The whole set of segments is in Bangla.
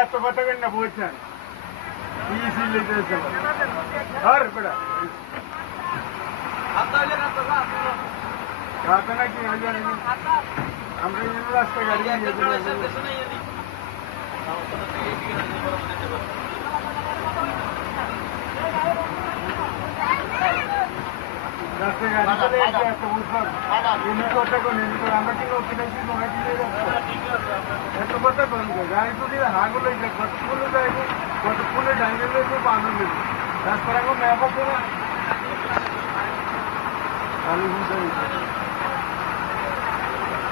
এত কথা কেন না বলছেন নাকি আমরা রাস্তা গাড়ি আমরা কি এত কথা বন্ধ গাড়ি তো হাগুলো কতক্ষণে যাইব কতক্ষণে ডাইনে লেগে বাঁধন দেবে রাস্তার এখন ম্যাপ আছে না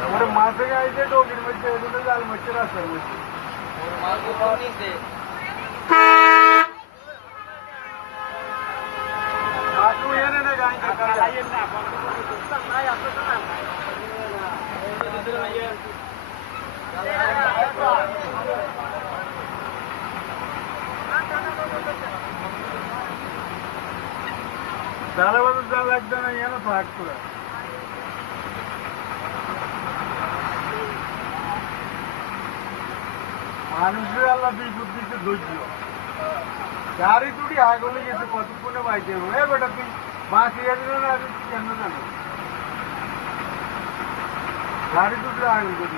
ওর মাসে গাইছে ডোগির মধ্যে এগুলো জাল মধ্যে রাস্তার মধ্যে చాలా వరకు చాలా ఎక్కువ ఏమో ఫ్యాక్టరీ মানুষের আল্লাহ বিপদ দিচ্ছে ধৈর্য গাড়ি তুই আগলে গেছে কতক্ষণে বাইতে এ বেটা তুই বাঁচি গেছিল না তুই কেন জানো গাড়ি তুই আগল করি